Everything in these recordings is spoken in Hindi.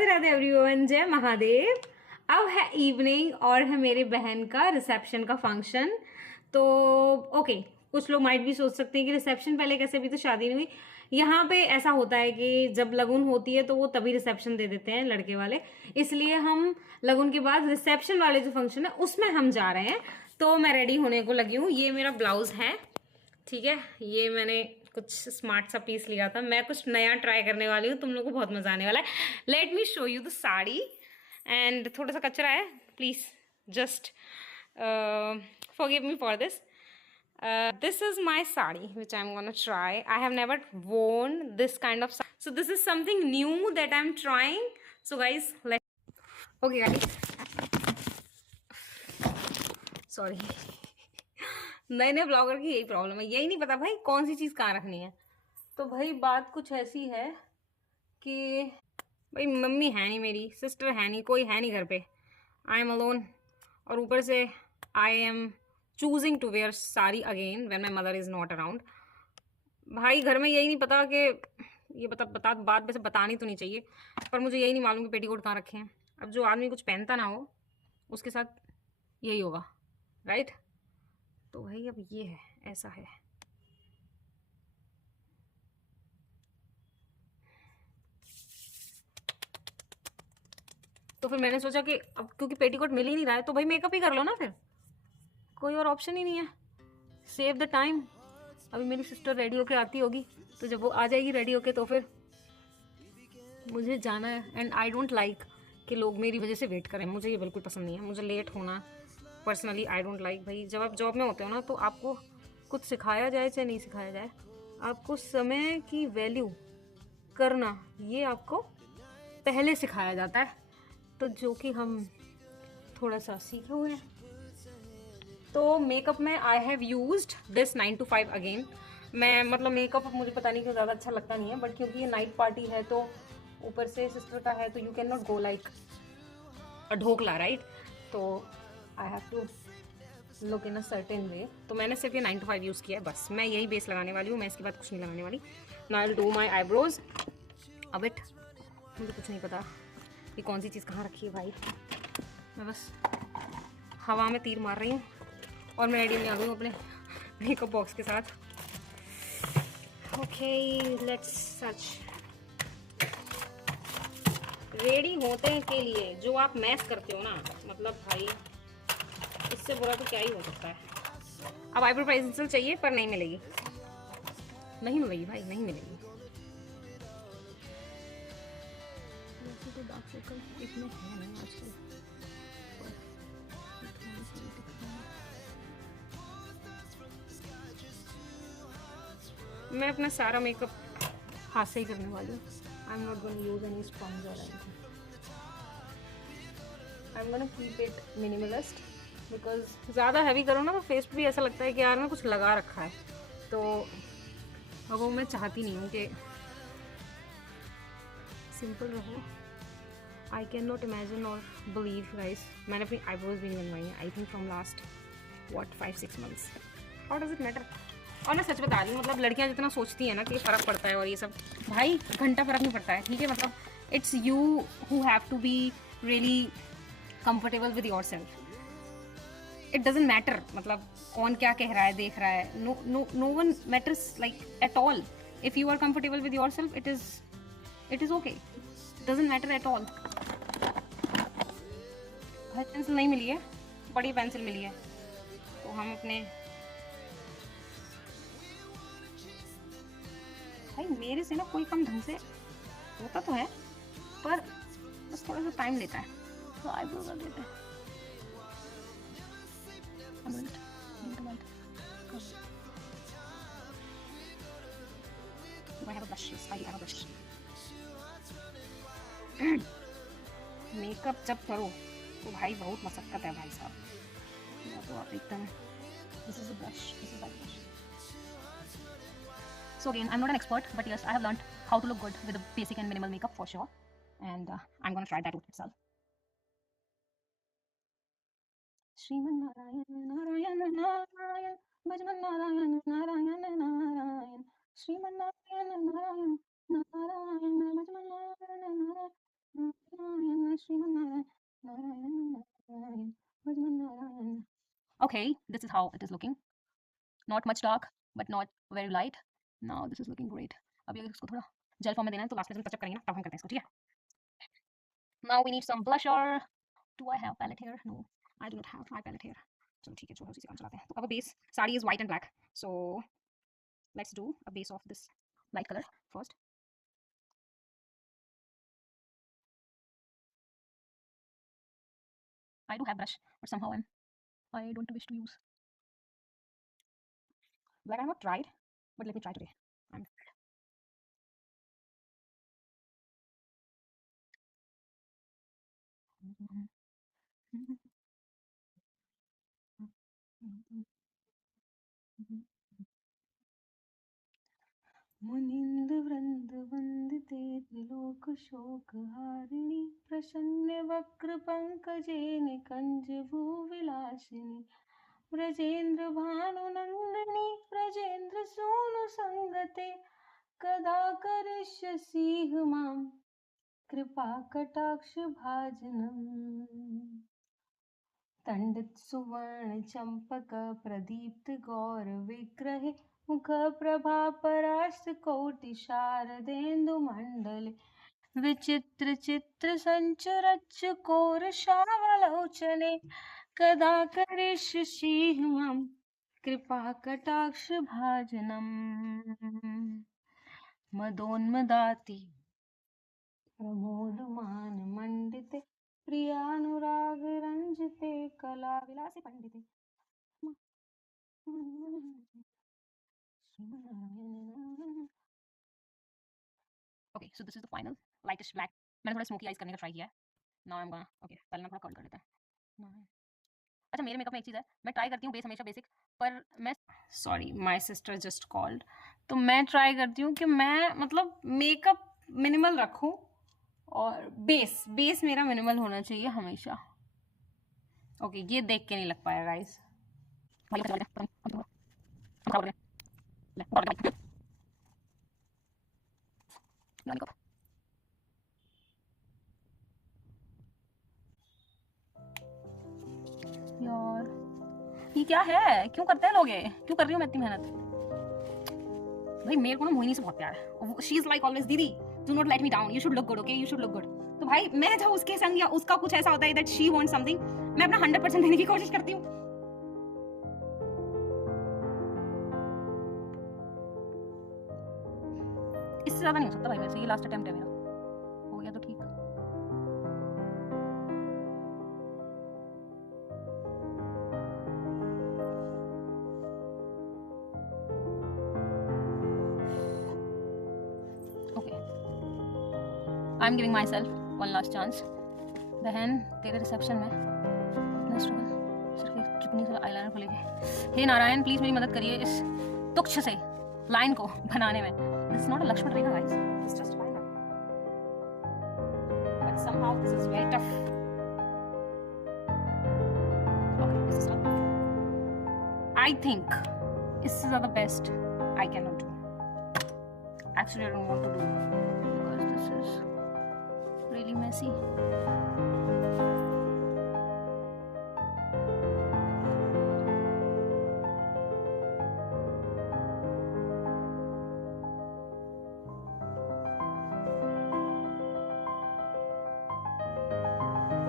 राधे राधे एवरीवन, जय महादेव। अब है इवनिंग और है मेरे बहन का रिसेप्शन का फंक्शन। तो ओके, कुछ लोग माइट भी सोच सकते हैं कि रिसेप्शन पहले कैसे, भी तो शादी नहीं हुई। यहाँ पे ऐसा होता है कि जब लगन होती है तो वो तभी रिसेप्शन दे देते हैं लड़के वाले, इसलिए हम लगन के बाद रिसेप्शन वाले जो फंक्शन है उसमें हम जा रहे हैं। तो मैं रेडी होने को लगी हूँ। ये मेरा ब्लाउज है, ठीक है। ये मैंने कुछ स्मार्ट सा पीस लिया था। मैं कुछ नया ट्राई करने वाली हूँ, तुम लोगों को बहुत मजा आने वाला है। Let me show you the sari. And थोड़ा सा कचरा है, please just forgive me for this. This is my sari which I'm gonna try. I have never worn this kind of sari, so this is something new that I'm trying. So guys, okay guys, sorry. नए नए ब्लॉगर की यही प्रॉब्लम है, यही नहीं पता भाई कौन सी चीज़ कहाँ रखनी है। तो भाई बात कुछ ऐसी है कि भाई मम्मी है नहीं, मेरी सिस्टर है नहीं, कोई है नहीं घर पे। I am alone. और ऊपर से I am choosing to wear sari again when my mother is not around. भाई घर में यही नहीं पता कि ये बता बात वैसे बतानी तो नहीं चाहिए, पर मुझे यही नहीं मालूम कि पेटीकोट कहाँ रखे हैं। अब जो आदमी कुछ पहनता ना हो उसके साथ यही होगा, राइट। तो भाई अब ये है, ऐसा है। तो फिर मैंने सोचा कि अब क्योंकि पेटीकोट मिल ही नहीं रहा है तो भाई मेकअप ही कर लो ना, फिर कोई और ऑप्शन ही नहीं है। Save the time. अभी मेरी सिस्टर रेडी होके आती होगी, तो जब वो आ जाएगी रेडी होके तो फिर मुझे जाना है। एंड आई डोंट लाइक कि लोग मेरी वजह से वेट करें, मुझे ये बिल्कुल पसंद नहीं है। मुझे लेट होना पर्सनली आई डोंट लाइक। भाई जब आप जॉब में होते हो ना तो आपको कुछ सिखाया जाए चाहे नहीं सिखाया जाए, आपको समय की वैल्यू करना ये आपको पहले सिखाया जाता है, तो जो कि हम थोड़ा सा सीखे हुए हैं। तो मेकअप में I have used this 9 to 5 again. मैं मतलब मेकअप मुझे पता नहीं क्यों ज़्यादा अच्छा लगता नहीं है, बट क्योंकि ये नाइट पार्टी है तो ऊपर से सिस्टर का है तो you can not go like a dhokla, right. तो I have to look in a certain way. तो मैंने सिर्फ ये 9 to 5 यूज़ किया है, बस मैं यही बेस लगाने वाली हूँ, मैं इसके बाद कुछ नहीं लगाने वाली। Now I will do my eyebrows अब इट। मुझे कुछ नहीं पता कि कौन सी चीज़ कहाँ रखी है भाई, मैं बस हवा में तीर मार रही हूँ और मैं रेडी होने आ गई हूँ अपने मेकअप बॉक्स के साथ। Okay let's search. रेडी होते के लिए जो आप मैस करते हो ना, मतलब भाई इससे बुरा तो क्या ही हो सकता है। अब आईब्रो पेंसिल चाहिए पर नहीं मिलेगी, नहीं मिलेगी भाई, नहीं मिलेगी। वैसे तो डार्क सर्कल इतने हैं नहीं आजकल, मैं अपना सारा मेकअप हाथ से ही करने वाली हूँ। I am not going use any sponge और anything. I am gonna keep it minimalist, because ज़्यादा हैवी करो ना तो फेस पे भी ऐसा लगता है कि यार मैं कुछ लगा रखा है, तो वो मैं चाहती नहीं हूँ कि सिंपल रहो। आई कैन नॉट इमेजिन और बिलीव गाइस, मैंने अपनी आईब्रोज भी नहीं बनवाई है I think from last 5-6 months। How does it matter. और मैं सच बता रही हूँ, मतलब लड़कियाँ जितना सोचती हैं ना कि फ़र्क पड़ता है और ये सब, भाई घंटा फ़र्क नहीं पड़ता है, ठीक है। मतलब it's you who have to be really comfortable with your self. It doesn't matter मतलब कौन क्या कह रहा है, देख रहा है। No one matters like at all. If you are comfortable with your self it is okay, doesn't matter at all. भाई पेंसिल नहीं मिली है, बड़ी पेंसिल मिली है, तो हम अपने भाई मेरे से ना कोई काम ढंग से होता तो है पर बस थोड़ा सा टाइम लेता है, तो आईब्रो कर देते हैं। मेकअप जब करो तो भाई बहुत मशक्कत है भाई साहब, या तो आप एकदम this is a brush, this is brush. So again, I'm not an expert, but yes, I have learned how to look good with a basic and minimal makeup for sure, and I'm gonna try that out itself. Shriman Narayan, Narayan, Narayan, Bhajman Narayan, Narayan, Narayan, Shriman Narayan, Narayan, Narayan, Bhajman Narayan, Narayan. Okay, this is how it is looking. Not much dark, but not very light. Now this is looking great. अभी इसको थोड़ा जेल फॉर्म में देना है तो लास्ट में जब टचअप करेंगे ना तब हम करते हैं इसको, ठीक है? Now we need some blusher. Do I have palette here? No, I do not have my palette here. चलो ठीक है, जो है उसी से काम चलाते हैं. तो अब base sari is white and black, so let's do a base of this light color first. I do have brush, but somehow I don't wish to use black. I have not tried, but let me try today. I'm मुनिंद वृंद वंदिते त्रिलोक शोक हारिणी प्रसन्न वक्र पंकजे निकंज भूविलासिनी ब्रजेंद्र भानुनंदिनी ब्रजेंद्र सोनु संगते कदा करिष्यसि मां कृपा कटाक्ष भाजनम् तंडित सुवर्ण चंपक प्रदीप्त गौर विग्रहे मुख प्रभा परास्त कोटि शारदेन्दु मंडले विचित्र चित्र संचरच्च कोर श्यामलोचने कदा करिष्यसि मां कृपा कटाक्ष भाजनम् मदोन्मदाति प्रमोदमान मंडिते प्रियानुराग रंजिते कला विलासी पंडिते. Okay, so this is the final lightish black. मैंने थोड़ा स्मोकी आइज करने का ट्राई किया है. Now I'm gonna okay, पहले ना थोड़ा कर्ल कर लेते हैं. अच्छा, मेरे मेकअप में एक चीज़ है, मैं ट्राई करती हूँ बेस हमेशा बेसिक, पर मैं sorry my sister just called, तो मैं ट्राई करती हूँ कि मैं मतलब मेकअप मिनिमल रखूँ और बेस मेरा मिनिमल होना चाहिए हमेशा. ओके, ये देख के नहीं लग पाया गाइस. यार ये क्या है, क्यों करते हैं लोग ये, क्यों कर रही हूँ मैं इतनी मेहनत. भाई मेरे को ना मोहिनी से बहुत प्यार है. शी इज लाइक ऑलवेज, दीदी do not let me down, you should look good, okay you should look good. तो भाई मैं जब उसके संग या उसका कुछ ऐसा होता है दैट शी वांट्स समथिंग, मैं अपना 100% देने की कोशिश करती हूँ. इससे ज्यादा नहीं हो सकता भाई, वैसे ये लास्ट अटेम्प्ट है मेरा, हो गया तो ठीक. I am giving my self one last chance. बहन तेरे रिसेप्शन में इतना स्ट्रगल सिर्फ एक चुपनी से आईलाइनर को लेके. हे नारायण प्लीज मेरी मदद करिए इस तुच्छ से लाइन को बनाने में. This is not a Lakshman Rekha guys, it's just line, but somehow this is very tough. Okay this is I think इससे ज़्यादा best I can not do. Actually I don't want to do because this is really messy.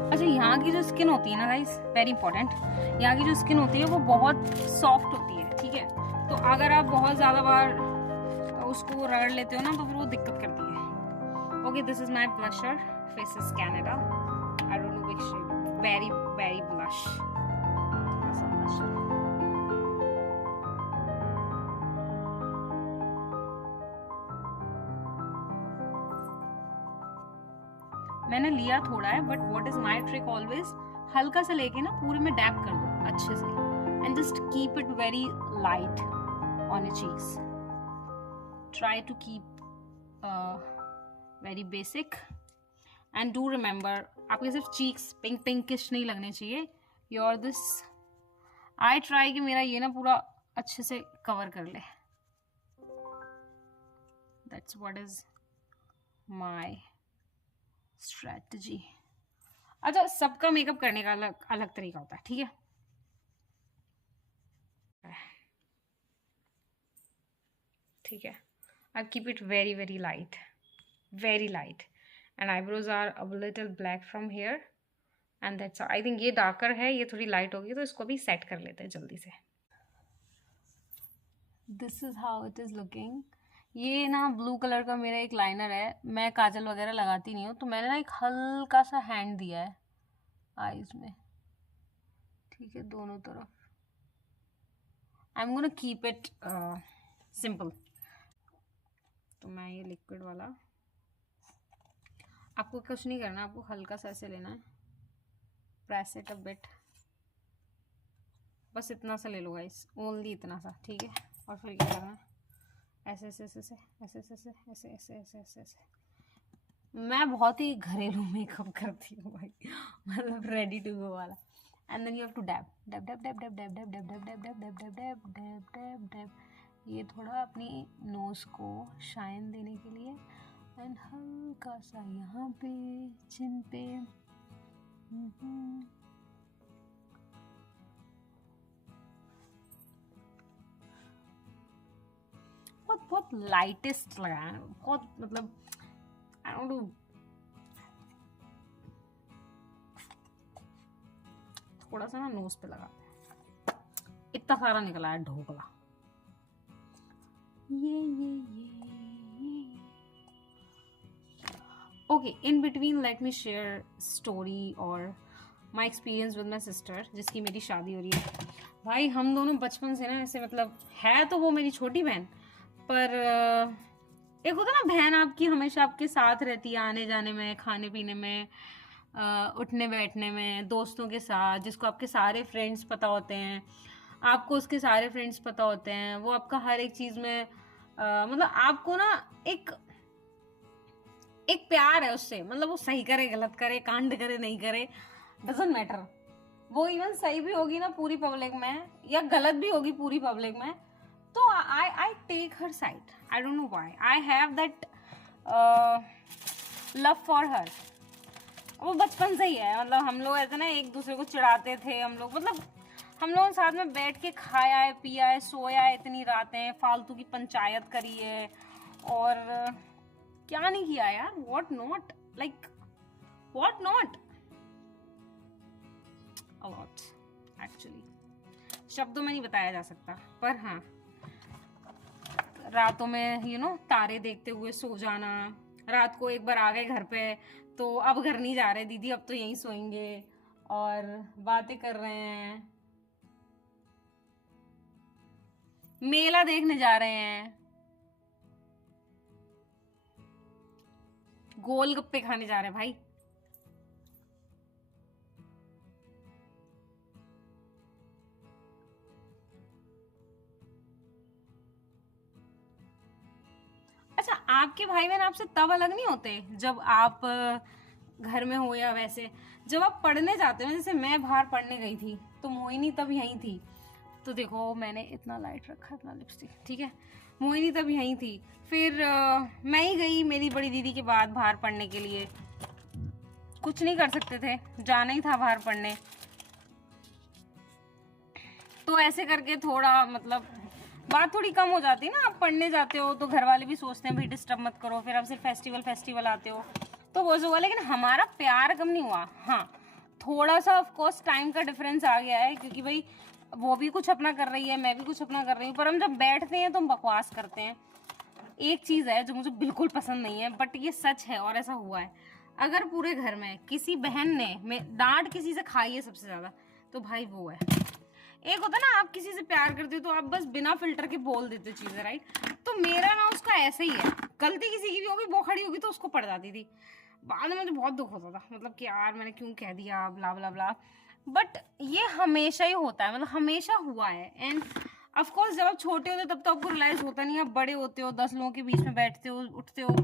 अच्छा, यहाँ की जो स्किन होती है ना गाइस, वेरी इंपॉर्टेंट, यहाँ की जो स्किन होती है वो बहुत सॉफ्ट होती है, ठीक है. तो अगर आप बहुत ज़्यादा बार उसको रगड़ लेते हो ना तो फिर वो दिक्कत करती है. Okay, this is my blusher. Faces Canada. I don't know which shade. Very blush. That's a blusher. मैंने लिया थोड़ा है, but what is my trick always? हल्का सा लेके ना पूरे में डैप कर दो अच्छे से, and just keep it very light on your cheeks. Try to keep very basic and do remember आपके सिर्फ cheeks pinkish नहीं लगने चाहिए. Your this I try कि मेरा ये ना पूरा अच्छे से कवर कर ले. That's what is my strategy. अच्छा, सबका मेकअप करने का अलग अलग तरीका होता है, ठीक है. ठीक है. I keep it very very light, very light. And eyebrows are a little black from here and that's I think ये डार्कर है, ये थोड़ी लाइट होगी, तो इसको भी सेट कर लेते हैं जल्दी से. This is how it is looking. ये ना ब्लू कलर का मेरा एक लाइनर है. मैं काजल वगैरह लगाती नहीं हूँ, तो मैंने ना एक हल्का सा हैंड दिया है आईज में, ठीक है, दोनों तरफ. आई am gonna keep it simple. तो मैं ये लिक्विड वाला, आपको कुछ नहीं करना, आपको हल्का सा ऐसे लेना है, प्रेस इट अ बिट, बस इतना सा ले लो गाइस, ओनली इतना सा, ठीक है. और फिर क्या करना है, ऐसे ऐसे ऐसे ऐसे ऐसे ऐसे ऐसे ऐसे ऐसे ऐसे ऐसे. मैं बहुत ही घरेलू मेकअप करती हूँ भाई, मतलब रेडी टू गो वाला. And then you have to dab dab dab dab dab dab dab dab dab dab dab dab dab dab dab dab. ये थोड़ा अपनी नोज को शाइन देने के लिए. एंड हल्का सा यहाँ पे चिन पे. बहुत बहुत लाइटेस्ट लगाया, बहुत मतलब आई डोंट नो, थोड़ा सा ना नोज पे लगाते हैं. इतना सारा निकला है ढोकला. ये okay. In between let me share story और my experience with my sister, जिसकी मेरी शादी हो रही है. भाई हम दोनों बचपन से ना ऐसे, मतलब है तो वो मेरी छोटी बहन, पर एक होता ना बहन आपकी हमेशा आपके साथ रहती है, आने जाने में, खाने पीने में, उठने बैठने में, दोस्तों के साथ, जिसको आपके सारे फ्रेंड्स पता होते हैं, आपको उसके सारे फ्रेंड्स पता होते हैं, वो आपका हर एक चीज़ में मतलब आपको ना एक प्यार है उससे. मतलब वो सही करे गलत करे, कांड करे नहीं करे, डजंट मैटर. वो इवन सही भी होगी ना पूरी पब्लिक में, या गलत भी होगी पूरी पब्लिक में, तो I take her side. I don't know why I have that love for her. वो बचपन से ही है. मतलब हम लोग ऐसे ना एक दूसरे को चिढ़ाते थे हम लोग, मतलब हम लोग साथ में बैठ के खाया है, पिया है, सोया है, इतनी रातें फालतू की पंचायत करी है. और क्या नहीं किया यार, what not, like what not, a lot actually. शब्दों में नहीं बताया जा सकता. पर हाँ, रातों में यू नो तारे देखते हुए सो जाना. रात को एक बार आ गए घर पे, तो अब घर नहीं जा रहे दीदी, अब तो यहीं सोएंगे, और बातें कर रहे हैं, मेला देखने जा रहे हैं, गोलगप्पे खाने जा रहे हैं भाई. अच्छा, आपके भाई बहन आपसे तब अलग नहीं होते जब आप घर में हो, या वैसे जब आप पढ़ने जाते हो. जैसे मैं बाहर पढ़ने गई थी, तो मोहिनी तब यहीं थी. तो देखो मैंने इतना लाइट रखा, इतना लिपस्टिक, ठीक है. मोहिनी तब यहीं थी. फिर मैं ही गई मेरी बड़ी दीदी के बाद बाहर पढ़ने के लिए. कुछ नहीं कर सकते थे, जाना ही था बाहर पढ़ने. तो ऐसे करके थोड़ा मतलब बात थोड़ी कम हो जाती है ना. आप पढ़ने जाते हो तो घर वाले भी सोचते हैं भाई डिस्टर्ब मत करो, फिर आप सिर्फ फेस्टिवल आते हो तो वो हुआ. लेकिन हमारा प्यार कम नहीं हुआ. हाँ, थोड़ा सा ऑफ कोर्स टाइम का डिफरेंस आ गया है, क्योंकि भाई वो भी कुछ अपना कर रही है, मैं भी कुछ अपना कर रही हूँ. पर हम जब बैठते हैं तो हम बकवास करते हैं. एक चीज़ है जो मुझे बिल्कुल पसंद नहीं है, बट ये सच है और ऐसा हुआ है. अगर पूरे घर में किसी बहन ने डांट किसी से खाई है सबसे ज़्यादा, तो भाई वो है. एक होता है ना, आप किसी से प्यार करते हो तो आप बस बिना फिल्टर के बोल देते हो चीज़ें, राइट. तो मेरा ना उसका ऐसे ही है. गलती किसी की भी होगी, वो खड़ी होगी तो उसको पड़ जाती थी. बाद में मुझे बहुत दुख होता था, मतलब कि यार मैंने क्यों कह दिया, ब्ला ब्ला ब्ला. बट ये हमेशा ही होता है, मतलब हमेशा हुआ है. एंड ऑफ कोर्स जब आप छोटे होते हो तब तो आपको रियलाइज होता नहीं. आप बड़े होते हो, 10 लोगों के बीच में बैठते हो, उठते हो,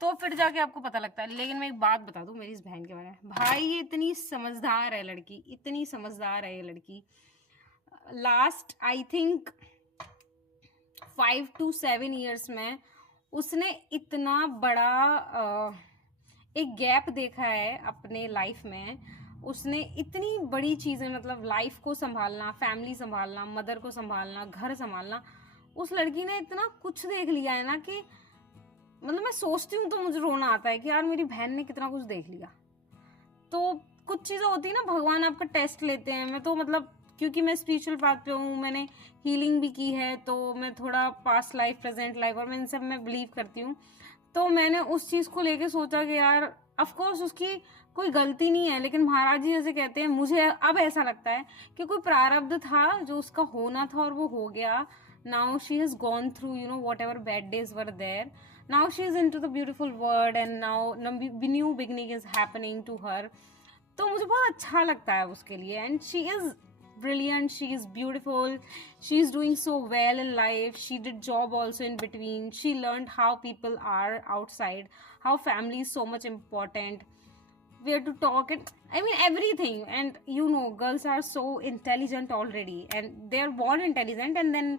तो फिर जाके आपको पता लगता है. लेकिन मैं एक बात बता दूं मेरी इस बहन के बारे में. भाई ये इतनी समझदार है लड़की, इतनी समझदार है ये लड़की. Last I think 5 to 7 years में उसने इतना बड़ा एक गैप देखा है अपने लाइफ में. उसने इतनी बड़ी चीज़ें, मतलब लाइफ को संभालना, फैमिली संभालना, मदर को संभालना, घर संभालना, उस लड़की ने इतना कुछ देख लिया है ना कि मतलब मैं सोचती हूँ तो मुझे रोना आता है कि यार मेरी बहन ने कितना कुछ देख लिया। तो कुछ चीज़ें होती है ना, भगवान आपका टेस्ट लेते हैं। मैं तो मतलब क्योंकि मैं स्पिरिचुअल पाथ पे हूँ, मैंने हीलिंग भी की है, तो मैं थोड़ा पास्ट लाइफ, प्रेजेंट लाइफ और मैं इन सब में बिलीव करती हूँ। तो मैंने उस चीज़ को लेके सोचा कि यार ऑफ कोर्स उसकी कोई गलती नहीं है, लेकिन महाराज जी जैसे कहते हैं, मुझे अब ऐसा लगता है कि कोई प्रारब्ध था जो उसका होना था और वो हो गया। Now she has gone through whatever bad days were there, now she is into the beautiful world and now new beginning is happening to her. तो मुझे बहुत अच्छा लगता है उसके लिए। And she is brilliant, she is beautiful, she is doing so well in life, she did job also in between, she learned how people are outside, how family is so much important, where to talk, and I mean everything. And girls are so intelligent already, and they are born intelligent, and then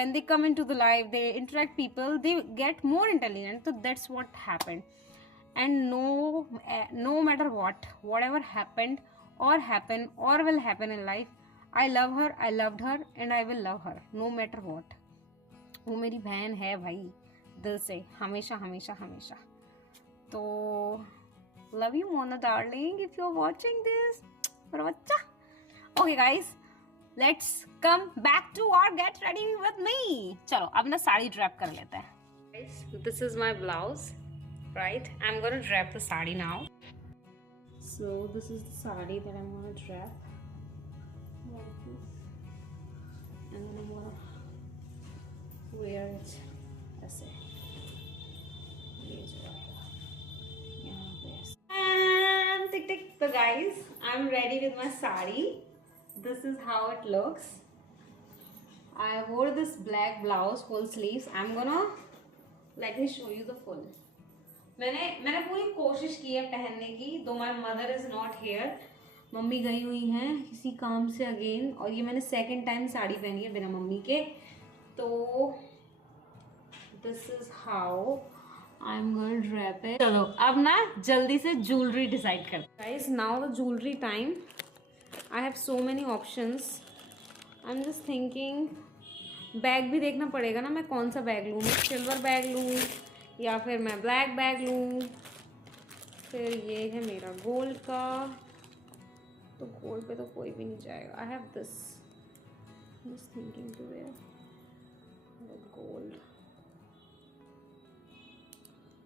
when they come into the life, they interact people, they get more intelligent. So that's what happened. And no matter whatever happened or happen or will happen in life, I love her, I loved her, and I will love her no matter what. वो मेरी बहन है भाई, दिल से, हमेशा हमेशा हमेशा। तो love you Mona darling if you are watching this. पर बच्चा okay guys, let's come back to our get ready with me. चलो अब ना साड़ी ड्रैप कर लेते हैं। Guys this is my blouse, right? I am gonna drape the sari now. So this is the sari that I am gonna drape like this, and then I'm gonna wear it ऐसे, ये जो है यहाँ पे। And tick tick, so guys, I'm ready with my sari. This is how it looks. I wore this black blouse, full sleeves. I'm gonna let me show you the full. मैंने पूरी कोशिश की है पहनने की, though my mother is not here. Mummy गई हुई हैं किसी काम से अगेन, और ये मैंने सेकंड टाइम साड़ी पहनी है बिना मम्मी के। तो this is how I am going to drape it. चलो अब ना जल्दी से ज्वेलरी डिसाइड करते हैं। Guys now the jewellery time. I have so many options. I am just thinking, bag भी देखना पड़ेगा ना, मैं कौन सा बैग लूँ, सिल्वर बैग लूँ या फिर मैं ब्लैक बैग लूँ। फिर ये है मेरा गोल्ड का, तो गोल्ड पे तो कोई भी नहीं जाएगा। I have this, just thinking to wear gold.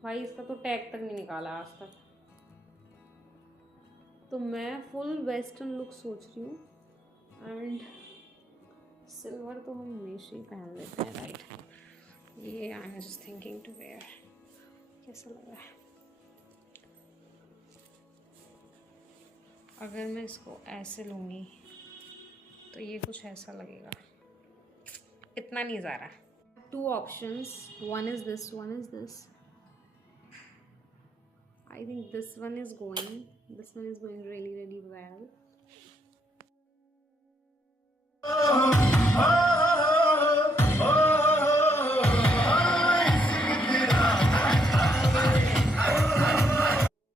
भाई इसका तो टैग तक नहीं निकाला आज तक। तो मैं फुल वेस्टर्न लुक सोच रही हूँ, एंड सिल्वर तो हम हमेशा ही पहन लेते हैं, राइट? ये I am just thinking to wear, कैसा लग रहा है? अगर मैं इसको ऐसे लूँगी तो ये कुछ ऐसा लगेगा, इतना नहीं जा रहा। Two options, one is this, one is this. I think this one is going really really well.